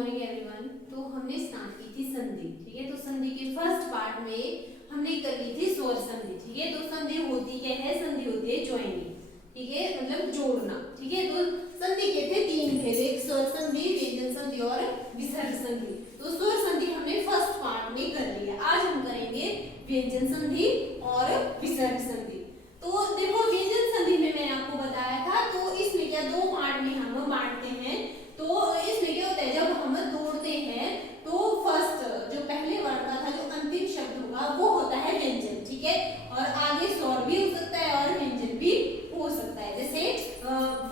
Morning everyone. तो हमने start की थी संधि, ठीक है। तो संधि के फर्स्ट पार्ट में हमने कर ली थी स्वर संधि, ठीक है। तो संधि होती क्या है? संधि होती है ज्वाइनिंग, ठीक है, मतलब जोड़ना, ठीक है। तो संधि के थे तीन भेद, एक स्वर संधि, व्यंजन संधि और विसर्ग संधि। तो स्वर संधि हमने फर्स्ट पार्ट में कर लिया। आज हम करेंगे व्यंजन संधि और विसर्ग संधि। तो देखो, व्यंजन संधि में मैंने आपको बताया था, तो इसमें क्या दो पार्ट में हम बांटते हैं। तो इसमें क्या होता है, जब हम तोड़ते हैं तो फर्स्ट जो पहले वर्ण का था, जो अंतिम शब्द होगा वो होता है व्यंजन, ठीक है। और आगे स्वर भी हो सकता है और व्यंजन भी हो सकता है, जैसे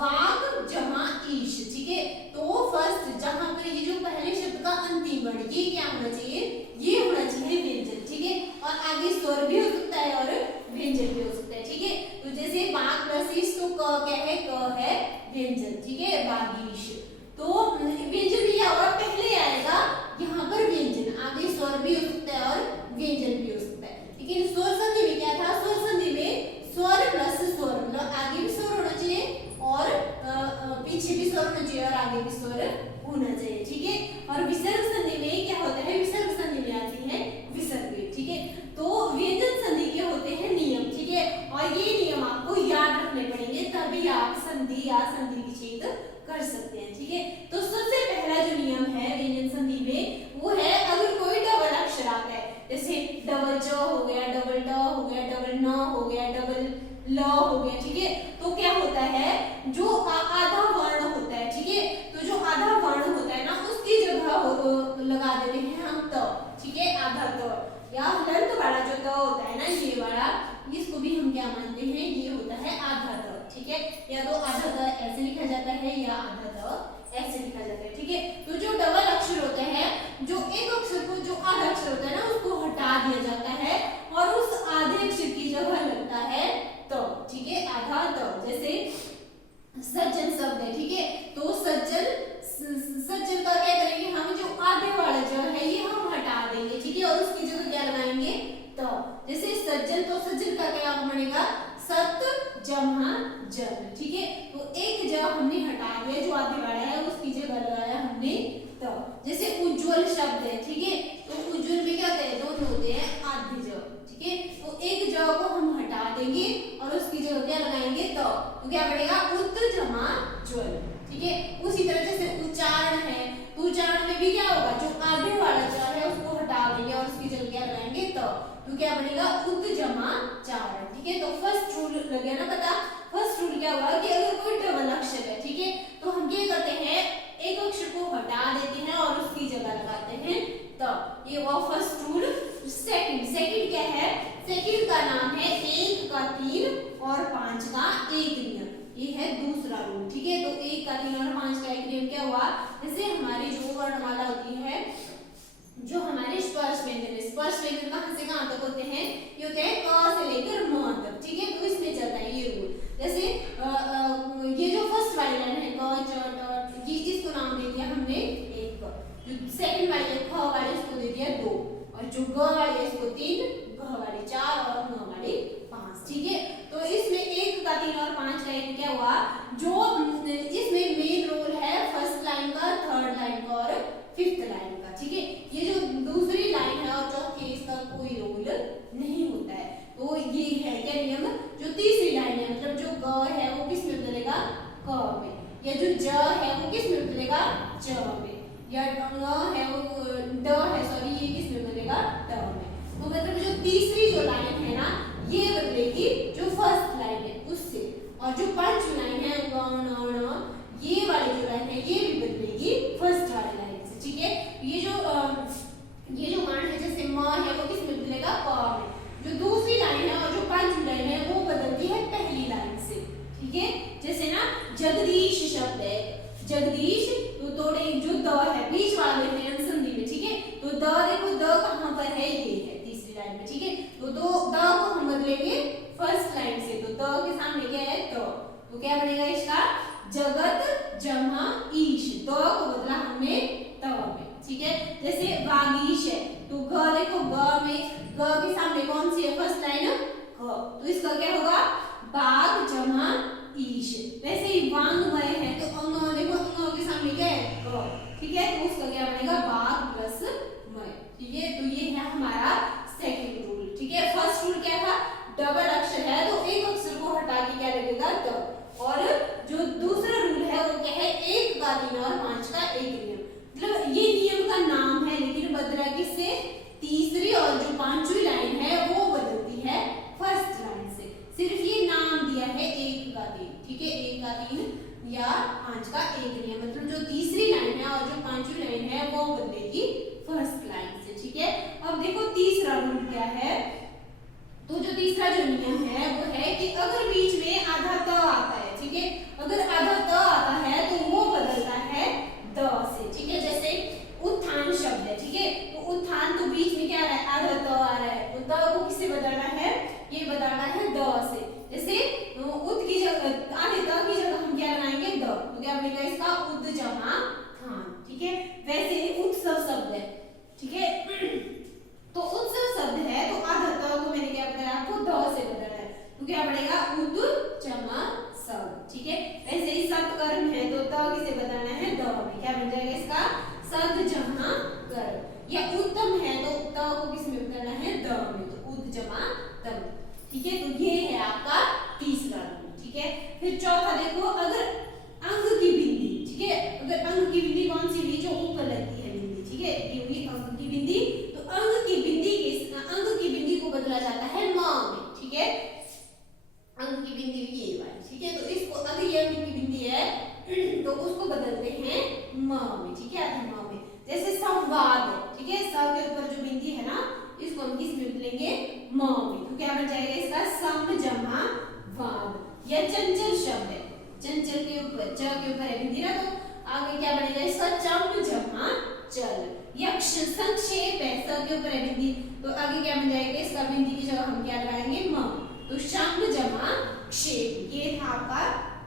वाग जमा ईश, ठीक है। तो फर्स्ट जहां पर ये जो पहले शब्द का अंतिम वर्ण, ये क्या होना चाहिए? ये होना चाहिए व्यंजन, ठीक है। और आगे स्वर भी हो सकता है और व्यंजन भी हो सकता है, ठीक है। तो जैसे बाग प्लस ईश, तो क क्या है? क है व्यंजन, ठीक है, बागीश। तो व्यंजन भी क्या होगा? पहले आएगा यहाँ पर व्यंजन, आगे स्वर भी हो सकता है और व्यंजन भी हो सकता है। लेकिन स्वर संधि में क्या था? स्वर संधि में स्वर प्लस स्वर, मतलब आगे भी स्वर होना चाहिए और पीछे भी स्वर होना चाहिए और आगे भी स्वर होना चाहिए, ठीक है। और विसर्ग संधि में क्या होता है? विसर्ग संधि में आती है विसर्ग, ठीक है। तो व्यंजन संधि के होते हैं नियम, ठीक है। और ये नियम आपको याद रखने पड़ेंगे, तभी आप संधि या संधि विच्छेद कर सकते हैं, ठीक है। तो सबसे पहला जो नियम है व्यंजन संधि में, वो है अगर कोई डबल अक्षर आता है, जैसे डबल च हो गया, डबल ट हो गया, डबल न हो गया, डबल ल हो गया, ठीक है। तो क्या होता है? जो आधा वर्ण होता है, ठीक है, तो जो आधा वर्ण होता है ना, उसकी जगह लगा देते हैं हम त, ठीक है, आधा त, या लंत वाला जो त होता है ना, ये वाला, इसको भी हम क्या मानते हैं? ये होता है आधा त, ठीक है। या तो आधा त ऐसे लिखा जाता है या आधा त ऐसे लिखा जाता है, ठीक है। तो जो डबल अक्षर होते हैं, जो एक अक्षर को, जो आधा अक्षर होता है ना, उसको हटा दिया जाता है और उस आधे अक्षर की जगह लगता है त, ठीक है, आधा त। जैसे सज्जन शब्द है, ठीक है, तो सज्जन का क्या करेंगे हम? जो आधे वाला जो है ये हम हटा देंगे, ठीक है, और उसकी जगह क्या लगाएंगे? त। जैसे सज्जन, तो सज्जन का क्या बनेगा? सत जमा जन, ठीक है। तो एक ज हमने हटा दिया, जो आधे वाला है उसकी जगह लगाया हमने त। जैसे उज्जवल शब्द है, ठीक है, तो उज्जवल में क्या होता है? दोनों होते हैं आधे ज, ठीक है। तो एक ज को हम हटा देंगे और उसकी जगह क्या लगाएंगे? त। तो क्या बनेगा? उत जमा ज्वल, ठीक है। उसी तरह जैसे उच्चारण है, तो उच्चारण में भी क्या होगा? जो आधे वाला ज है उसको हटा देंगे और उसकी जगह क्या लगाएंगे? त। तो क्या बनेगा? उत जमा चारण, ठीक है। तो फर्स्ट रूल लग गया ना पता? फर्स्ट रूल क्या हुआ कि अगर कोई डबल अक्षर है, ठीक है, तो हम क्या करते हैं? एक अक्षर को हटा देते हैं और उसकी जगह लगाते हैं त। ये हुआ फर्स्ट रूल। सेकंड क्या है? सेकंड का नाम है 1 का 3 और 5 का 1 नियम। ये है दूसरा रूल, ठीक है। तो 1 का 3 और 5 का 1 नियम क्या हुआ? जैसे हमारी जो वर्णमाला होती है, जो हमारे स्पर्श व्यंजन है, स्पर्श व्यंजन कहां से कहां तक होते हैं? ये होते हैं क से लेकर म तक, ठीक है। तो इसमें चलता है ये रूल। जैसे ये जो फर्स्ट वाली लाइन है क च ट, ये इसको नाम दे दिया हमने 1, जो सेकंड वाली है ख वाली, इसको दे दिया 2, और जो ग वाली है इसको 3, घ वाली 4 और म वाली 5, ठीक है। तो इसमें 1 का 3 और 5 का 1 क्या हुआ? जो इसमें मेन रोल है फर्स्ट लाइन का, थर्ड लाइन का और फिफ्थ लाइन का, ठीक है। ये जो दूसरी लाइन है और चौथी, इसका कोई रोल नहीं होता है। तो ये है क्या नियम? जो तीसरी लाइन है, मतलब जो ग है वो किस में बदलेगा? क में। या जो ज है वो किस में बदलेगा? च में। या ङ है वो ड है, सॉरी, ये किस में बदलेगा? ट में। तो मतलब जो तीसरी जो लाइन है ना, ये बदलेगी जो फर्स्ट लाइन है उससे, और जो पंचमी लाइन है ग न ण, ये वाली जो लाइन है ये भी बदलेगी फर्स्ट वाली लाइन से, ठीक है। ये जो वर्ण है, जैसे म है वो किस में बदलेगा? प में। जो दूसरी लाइन है और जो पंचमी लाइन है वो बदलती है पहली लाइन से, ठीक है। जैसे ना जगदीश शब्द है, जगदीश, तो थोड़े जो द है बीच वाले में संधि में, ठीक है। तो द देखो, द कहां पर है? ये है तीसरी लाइन में, ठीक है। तो दो द को हम बदलेंगे फर्स्ट लाइन से, तो द के सामने क्या है? त। तो क्या बनेगा इसका? जगत जमा ईश, द को बदला हमने त में, ठीक है। जैसे वागीश है, तो ग देखो, ग में, ग के सामने कौन सी है फर्स्ट लाइन? ख, तो इसका क्या होगा? बाग जमा ईश। वैसे ही वांगमय है, तो अंग देखो, अंग के सामने क्या है? क, ठीक है। तो उसका क्या तीन और पांच का एक नियम। मतलब ये नियम का नाम है, लेकिन बदला किससे? तीसरी और जो पांचवी लाइन है वो बदलती है फर्स्ट लाइन से। सिर्फ ये नाम दिया है एक का तीन, ठीक है, एक का तीन या पांच का एक नियम। मतलब जो तीसरी लाइन है और जो पांचवी लाइन है वो बदलेगी फर्स्ट लाइन से, ठीक है। अब देखो तीसरा रूल क्या है। तो जो तीसरा जो नियम है वो है कि अगर बीच में आधा त आता है, ठीक है, अगर आधा त आता है तो वो बदलता है द से, ठीक है। जैसे उत्थान शब्द है, ठीक है, तो उत्थान तो बीच में क्या आ रहा है? आधा त आ रहा है, तो त को किससे बदलना है? ये बदलना है द से। जैसे उत की जगह आधे त की जगह हम क्या लगाएंगे? द, तो क्या बनेगा इसका? उद जमा थान, ठीक है। वैसे ही उत्सव शब्द है, ठीक है, तो उत्सव शब्द है तो आधा त को मैंने क्या बताया आपको? द से बदलना है, तो क्या बनेगा? उद जमा सब, ठीक है। वैसे ही सत्कर्म है तो त किसे बदलना है? द में, क्या बन जाएगा इसका? सद जमा कर्म। या उत्तम है तो त को किस में बदलना है? द में, तो उद जमा तम, ठीक है। तो ये है आपका तीसरा रूल, ठीक है। फिर चौथा देखो, अगर अंग की बिंदी, ठीक है, अगर अंग की बिंदी कौन सी हुई? जो ऊपर लगती है बिंदी, ठीक है, ये हुई अंग की बिंदी। तो अंग की बिंदी को बदला जाता है म में, ठीक है। अंग की बिंदी ये वाली, ठीक है, तो इसको अगर ये अंग की बिंदी है तो उसको बदलते हैं म में, ठीक है, आधा म में। जैसे संवाद है, ठीक है, स के ऊपर जो बिंदी है ना, इसको हम किस में बदलेंगे? म में, तो क्या बन जाएगा इसका? सम जमा वाद। या चंचल शब्द है, चंचल के ऊपर च के ऊपर है बिंदी ना, तो आगे क्या बनेगा इसका? चम जमा चल। यक्ष संक्षेप है, स के ऊपर है बिंदी, तो आगे क्या बन जाएगा इसका? बिंदी की जगह हम क्या लगाएंगे? म, तो शम जमा क्षेप। ये था आपका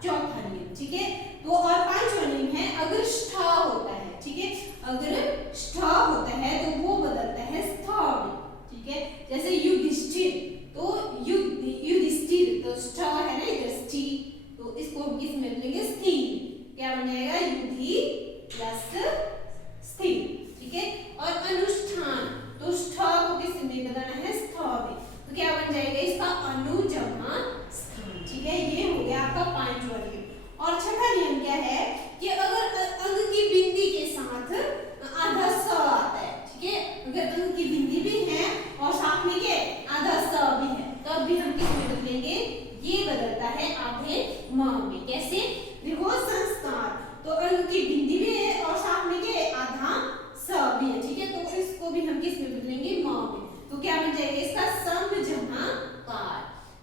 चौथा नियम, ठीक है। तो और पांचवा नियम है, अगर ष्ठ होता है, ठीक है, अगर ष्ठ होता है तो वो बदलता है स्थ में, ठीक है। जैसे युधिष्ठिर, तो युधिष्ठिर तो ष्ठ है ना इधर स्थि, तो इसको हम किस में बदलेंगे? स्थि। क्या बन जाएगा? युधि प्लस स्थि, ठीक है। और अनुष्ठान, तो ष्ठ को किस में बदलना है? स्थ में, तो क्या बन जाएगा इसका? अनु जमा स्थान, ठीक है। ये हो गया आपका पांचवा नियम। और छठा नियम क्या है कि अगर अंग की बिंदी के साथ आधा स आता है, ठीक है, अगर अंग की बिंदी भी है और साथ में क्या आधा स भी है, तब भी हम किस में बदलेंगे? ये बदलता है आधे म में। कैसे? देखो संस्कार, तो अंग की बिंदी भी है और साथ में क्या आधा स भी है, ठीक है, तो इसको भी हम किस में बदलेंगे? म में, तो क्या बन जाएगा इसका? सम जमा कार।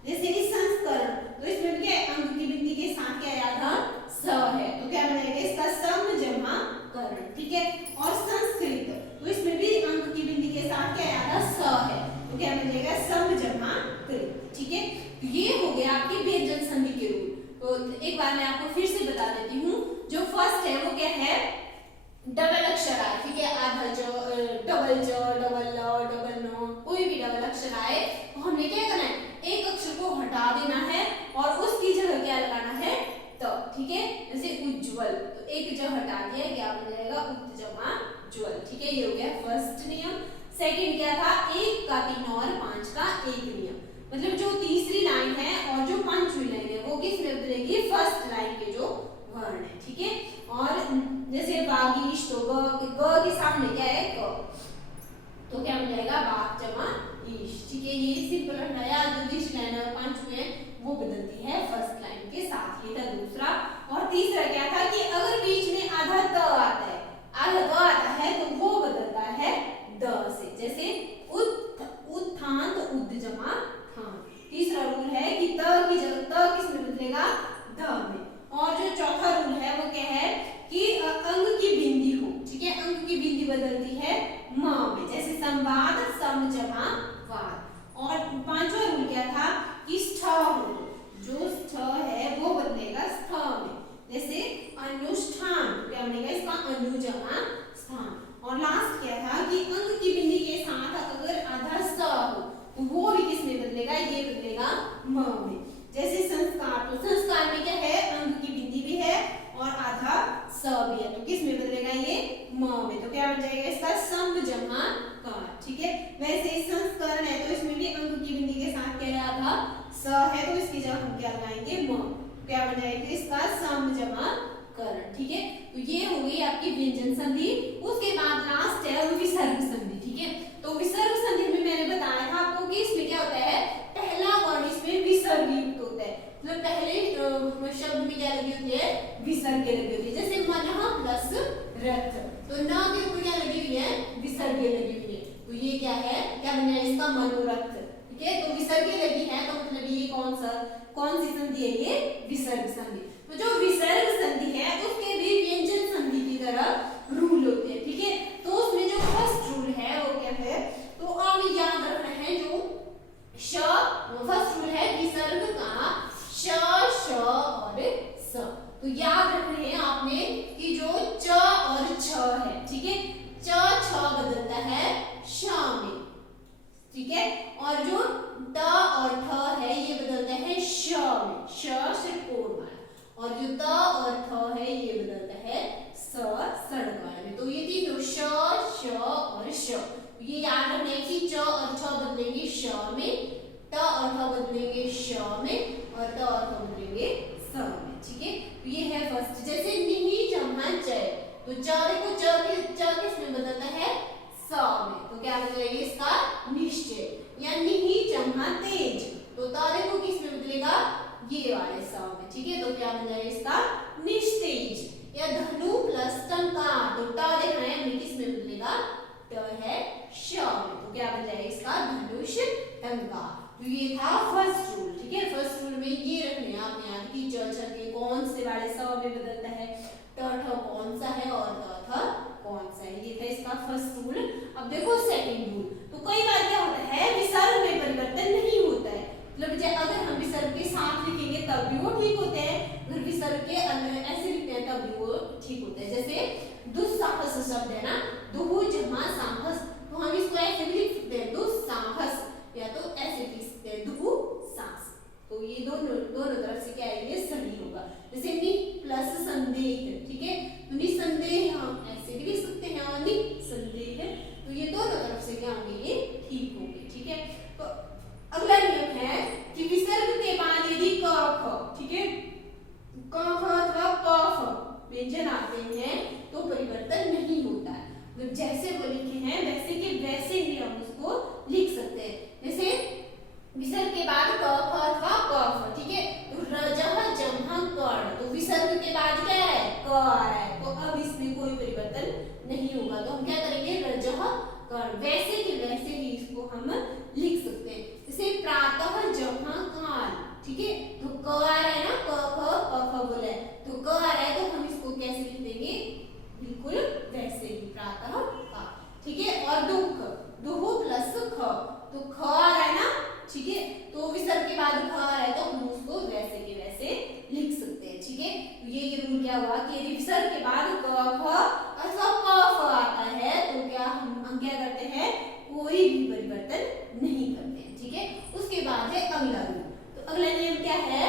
जैसे कि संस्करण, तो इसमें क्या है? अंग की बिंदी के साथ क्या है? आधा स है, तो क्या बनेगा इसका? सम जमा करण, ठीक है। और संस्कृत, तो इसमें भी अंग की बिंदी के साथ क्या है? आधा स है, तो क्या बनेगा? सम जमा कृत, ठीक है। तो ये हो गया आपके व्यंजन संधि के रूल। तो एक बार मैं आपको फिर से बता देती हूँ। जो फर्स्ट है वो क्या है? डबल अक्षर आए, ठीक है, आधा ज, डबल ज, डबल ल, डबल न, कोई भी डबल अक्षर आए तो हमने क्या करना है? एक अक्षर को हटा देना है और उसकी जगह क्या लगाना है? त, ठीक है। जैसे उज्ज्वल, तो एक ज हटा दिया, क्या बन जाएगा? उत जमा ज्वल, ठीक है। ये हो गया फर्स्ट नियम। सेकंड क्या था? एक का तीन और पांच का एक नियम। मतलब जो तीसरी लाइन है और जो पांचवी लाइन है वो किस में बदलेगी? फर्स्ट लाइन के जो वर्ण है, ठीक है। और जैसे बागीश, तो ग के सामने क्या है? क, तो क्या बन जाएगा? बाग जमा ईश, ठीक है। ये सिंपल हटाया। जो तीसरी लाइन और पांचवी है वो बदलती है फर्स्ट लाइन के साथ। ये था दूसरा। और तीसरा क्या था कि अगर बीच में आधा त आता है, आधा त आता है तो वो बदलता है द से। जैसे उत्थान, तो उद जमा थान। तीसरा रूल है कि त की जगह त किस में बदलेगा? द में। और जो चौथा रूल है वो क्या है कि अंग की बिंदी हो, ठीक है, अंग की बिंदी बदलती है म में। जैसे संवाद, सम जमा वाद। और पांचवा रूल क्या था कि स्थ हो, जो स्थ है वो बदलेगा स्थ में। जैसे अनुष्ठान, क्या बनेगा इसका? अनु जमा स्थान। और लास्ट क्या था कि अंग की बिंदी के साथ अगर आधा स हो तो वो भी किस में बदलेगा? ये बदलेगा म में। जैसे संस्कार, तो संस्कार में क्या है? अंग की बिंदी भी है और आधा स भी है, तो किस में बदलेगा? ये म में, तो क्या बन जाएगा इसका? सम जमा कार, ठीक है। वैसे ही संस्करण है तो इसमें भी अंग की बिंदी के साथ क्या है? आधा स है, तो इसकी जगह हम क्या लगाएंगे? म, क्या बन जाएगा इसका? सम जमा करण, ठीक है। तो ये संधि, उसके बाद लास्ट है विसर्ग संधि। ठीक है, तो विसर्ग संधि में मैंने बताया था आपको कि इसमें क्या होता है, पहला वर्ण इसमें विसर्ग युक्त होता है, मतलब पहले शब्द में क्या लगी होती है, विसर्ग लगी होती है। जैसे मनः प्लस रथ, तो न के ऊपर क्या लगी हुई है, विसर्ग लगी हुई है, तो ये क्या है, क्या बन जाएगा इसका, मनोरथ। ठीक है, तो विसर्ग लगी है तो मतलब ये कौन सी संधि है, ये विसर्ग संधि। तो जो विसर्ग संधि है उसके भी व्यंजन संधि की तरह रूल होते हैं। ठीक है, तो उसमें जो फर्स्ट रूल है वो क्या है, तो हमें याद रखना है, जो फर्स्ट रूल है विसर्ग का श श और स। तो याद रखना है आपने कि जो च और छ है, ठीक है, च छ बदलता है श में, ठीक है, और जो ट और ठ है ये बदलता है श में, श से कोण वाला, और जो त और ठ है ये बदलता है स सड़क वाले में। तो ये तीनों श श और श, ये याद रखना है कि च और छ बदलेंगे श में, ट और ठ बदलेंगे श में, और त और ठ बदलेंगे स में। ठीक है, तो ये है फर्स्ट। जैसे निहि जम्हा चय, तो च देखो च किसमें बदलता है, स में, तो क्या बदलेगा इसका, निश्चय। या निहि जम्हा तेज, तो त देखो किसमें बदलेगा, ये वाले स में। ठीक है, तो क्या बन जाएगा इसका, निस्तेज। या धनु प्लस टंकार, तो ट देखना है हमें किसमें बदलेगा, ट है श में, तो क्या बन जाएगा इसका, धनुष टंकार। तो ये था फर्स्ट रूल। ठीक है, फर्स्ट रूल में ये रखने आपने याद कि च छ के कौन से वाले स में बदलता है, ट ठ कौन सा है और त थ कौन सा है, ये था इसका फर्स्ट रूल। अब देखो सेकंड रूल। तो कई बार क्या होता है, विसर्ग में परिवर्तन नहीं होता है, मतलब अगर हम विसर्ग के साथ लिखेंगे तब भी वो ठीक होते हैं, अगर विसर्ग के ऐसे लिखते हैं तब भी वो ठीक होते हैं। जैसे दुस्साहस शब्द है ना, दुहु जमा साहस, तो हम इसको ऐसे भी लिख सकते हैं दुस्साहस, या तो ऐसे लिख सकते हैं दुहु साहस। तो ये दोनों तरफ से क्या है, ये सही होगा। जैसे नि प्लस संदेह, ठीक है, तो निसंदेह हम ऐसे भी लिख सकते हैं, और निसंदेह, तो ये दोनों तरफ से क्या होंगे, ये ठीक होंगे। ठीक है, तो अगला नियम है कि विसर्ग के बाद यदि क ख, ठीक है, क ख अथवा प फ व्यंजन आते हैं तो परिवर्तन नहीं होता है, मतलब जैसे वो लिखे हैं वैसे के वैसे ही हम उसको लिख सकते हैं। जैसे विसर्ग के बाद क ख अथवा प फ, ठीक है, तो रजह जमह कर्ण, तो विसर्ग के बाद क्या है, क आ रहा है, तो अब इसमें कोई परिवर्तन नहीं होगा, तो हम क्या करेंगे, रजह कर्ण, वैसे के वैसे ही इसको हम लिख सकते हैं। जैसे प्रातः जमह काल, ठीक है, तो क आ रहा है ना, क ख प फ बोला है, तो क आ रहा है तो हम इसको कैसे लिख देंगे, बिल्कुल वैसे ही, प्रातः का। ठीक है, और दुख, दुहु प्लस ख, तो ख आ रहा है ना, ठीक है, तो विसर्ग के बाद ख आ रहा है तो हम उसको वैसे के वैसे लिख सकते हैं। ठीक है, तो ये रूल क्या हुआ कि यदि विसर्ग के बाद क ख अथवा प फ आता है तो क्या हम क्या करते हैं, कोई भी परिवर्तन नहीं करते हैं। ठीक है, उसके बाद है अगला रूल। तो अगला नियम क्या है,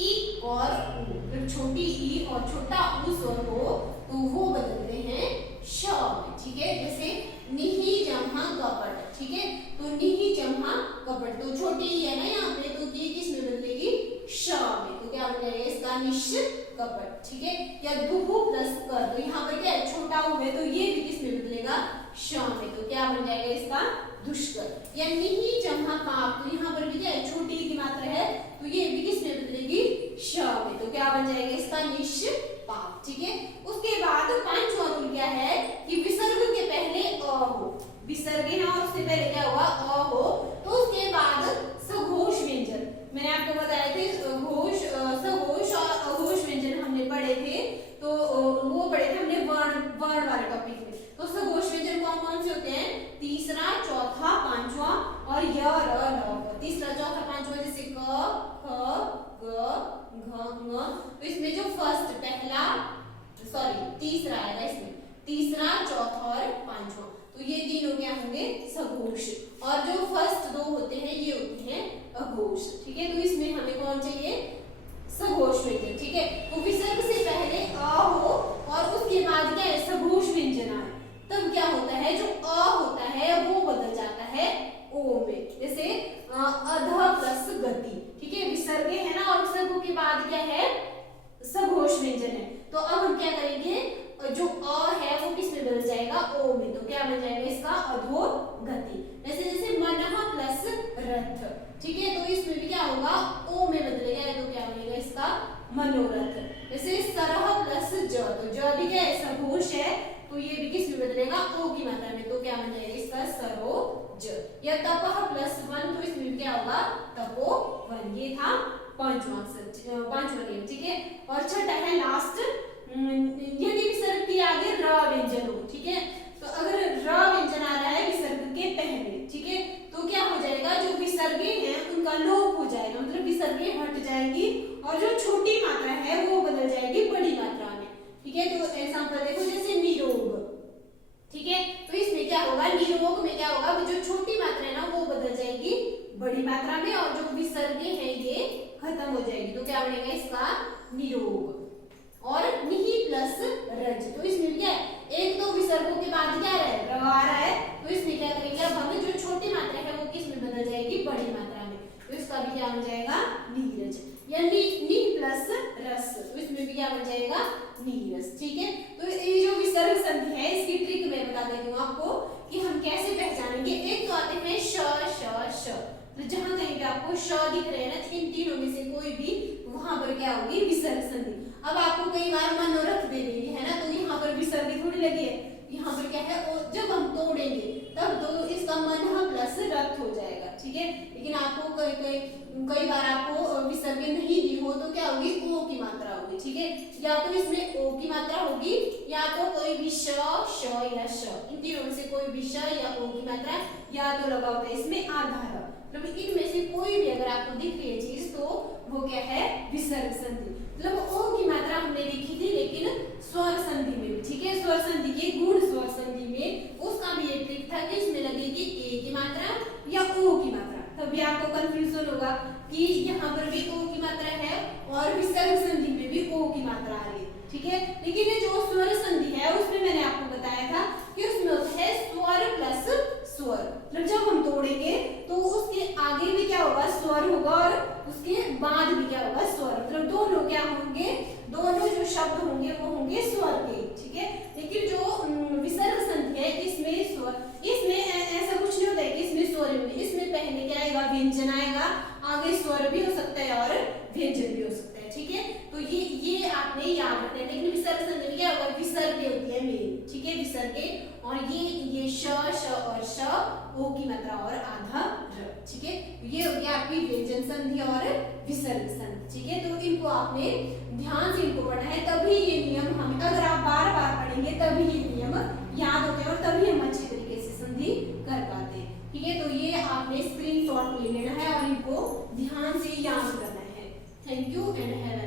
ई और ऊ, छोटी ई और छोटा ऊ स्वर हो तो वो बदलते हैं श में। ठीक है, जैसे निहि जम्हा कपट, ठीक है, तो निहि जम्हा कपट, तो छोटी ई है ना यहाँ पे, तो ये किसमें बदलेगी, श में, तो क्या बन जाएगा इसका, निश कपट। ठीक है, या दुहु प्लस कर, तो यहाँ पर क्या है, छोटा ऊ है तो ये भी किसमें बदलेगा, श में, तो क्या बन जाएगा इसका, दुष्कर। या निहि जम्हा पाप, तो यहाँ पर भी क्या है, छोटी की मात्रा है तो ये भी किसमें बदलेगी, श में, तो क्या बन जाएगा इसका, निष्पाप। ठीक है, उसके बाद पांचवा रूल क्या है कि विसर्ग के पहले अ हो, विसर्ग है और उससे पहले क्या होगा, अ हो, तो उसके बाद सघोष व्यंजन, मैंने आपको बताया थे घोष, सघोष और अघोष व्यंजन हमने पढ़े थे, तो वो पढ़े थे हमने वर्ण वाले टॉपिक में। तो सघोष व्यंजन कौन कौन से होते हैं, तीसरा, चौथा, पांचवा और य र ल। तीसरा, चौथा, पांचवा जैसे क ख ग घ ङ, तो इसमें जो फर्स्ट पहला तीसरा आएगा, इसमें तीसरा, चौथा और पांचवा, तो ये तीनों क्या होंगे, सघोष, और जो फर्स्ट दो होते हैं ये होते हैं अघोष। ठीक है, तो इसमें हमें कौन चाहिए, सघोष व्यंजन। ठीक है, तो विसर्ग से पहले अ हो और उसके बाद क्या है, सघोष व्यंजन आए, तब क्या होता है, जो अ होता है वो बदल जाता है ओ में। जैसे अध प्लस गति, ठीक है, विसर्ग है ना, और विसर्ग के बाद क्या है, सघोष व्यंजन है, तो अब हम क्या करेंगे, जो अ है वो किस में बदल जाएगा, ओ में। तो क्या बन जाएगा इसका, अधोगति। जैसे जैसे मनः प्लस रथ, ठीक है, तो इसमें भी क्या होगा, ओ में बदलेगा, तो क्या बनेगा इसका, मनोरथ। जैसे सरह प्लस ज, तो ज भी क्या है, सघोष है, तो ये भी किस में बदलेगा, ओ की मात्रा में, तो क्या बन जाएगा इसका, सरोज। या तपह प्लस वन, तो इसमें भी क्या होगा, तपोवन। ये था पांचवा नियम, ठीक है। और छठा है लास्ट, यदि विसर्ग के आगे र व्यंजन हो, ठीक है, तो अगर र व्यंजन आ रहा है विसर्ग के पहले, ठीक है, तो क्या हो जाएगा, जो विसर्गे हैं उनका लोप हो जाएगा, मतलब विसर्गे हट जाएगी और जो छोटी मात्रा है वो बदल जाएगी बड़ी मात्रा में, ठीक है। तो एग्जांपल देखो, जैसे निरोग, ठीक है, तो इसमें क्या होगा, निरोग में क्या होगा, जो छोटी मात्रा है ना वो बदल जाएगी बड़ी मात्रा में, और जो विसर्गे हैं ये खत्म हो जाएगी, तो क्या बनेगा इसका, निरोग। और निहि प्लस रज, तो इसमें क्या है, एक तो विसर्गों के बाद क्या है, र आ रहा है, तो इसमें क्या करेंगे, अब हमें जो छोटी मात्रा है वो किस में बदल जाएगी, बड़ी मात्रा में, तो इसका भी क्या बन जाएगा, नीरज। या नि प्लस रस, तो इसमें भी क्या बन जाएगा, नीरस, ठीक है। तो ये जो विसर्ग संधि है इसकी ट्रिक मैं बता देती हूँ आपको कि हम कैसे पहचानेंगे। एक तो आते हैं श, तो जहां कहीं पे आपको श दिख रहे हैं ना, इन तीनों में से कोई भी, वहां पर क्या होगी, विसर्ग संधि। अब आपको कई बार मनोरथ दे देंगे, है ना, तो यहाँ पर विसर्ग थोड़ी लगी है, यहाँ पर क्या है, जब हम तोड़ेंगे तब तो इसका मनः प्लस रथ हो जाएगा, ठीक है। लेकिन आपको कई बार आपको विसर्ग नहीं दी हो तो क्या होगी, ओ की मात्रा होगी, ठीक है। या तो इसमें ओ की मात्रा होगी, या तो कोई भी श या श, इन तीनों में से कोई भी श या ओ की मात्रा, या तो लगा होगा इसमें आधार, मतलब इनमें से कोई भी अगर आपको दिख रही है चीज तो वो क्या है, विसर्ग संधि। मतलब ओ की मात्रा हमने लिखी थी लेकिन स्वर संधि में, ठीक है, स्वर संधि के गुण स्वर संधि में उसका भी एक ट्रिक था कि इसमें लगेगी ए की मात्रा या ओ की मात्रा, तभी आपको कंफ्यूजन होगा कि यहाँ पर भी ओ की मात्रा है और विसर्ग संधि में भी ओ की मात्रा आ रही है, ठीक है। लेकिन ये जो स्वर संधि है उसमें मैंने आपको बताया था कि उसमें होता है स्वर प्लस स्वर, मतलब जब हम तोड़ेंगे तो उसके आगे भी क्या होगा, स्वर होगा, और उसके बाद भी क्या होगा, स्वर, मतलब दोनों क्या होंगे, दोनों जो शब्द होंगे वो होंगे स्वर के, ठीक है। लेकिन जो विसर्ग संधि है इसमें स्वर, इसमें ऐसा कुछ नहीं होता है कि इसमें स्वर होंगे, इसमें पहले क्या आएगा, व्यंजन आएगा, आगे स्वर भी हो सकता है और व्यंजन भी हो सकता है, ठीक है। तो ये आपने याद रखना है। लेकिन विसर्ग संधि में क्या होगा, विसर्ग होती है मेन, ठीक है, विसर्ग, और ये श और श, ओ की मात्रा और आधा र, ठीक है। ये हो गया आपकी व्यंजन संधि और विसर्ग संधि, ठीक है। तो इनको आपने ध्यान से इनको पढ़ना है, तभी ये नियम हम, अगर आप बार बार पढ़ेंगे तभी ये नियम याद होते हैं और तभी हम अच्छे तरीके से संधि कर पाते हैं, ठीक है। तो ये आपने स्क्रीनशॉट ले लेना है और इनको ध्यान से याद करना है। Thank you and have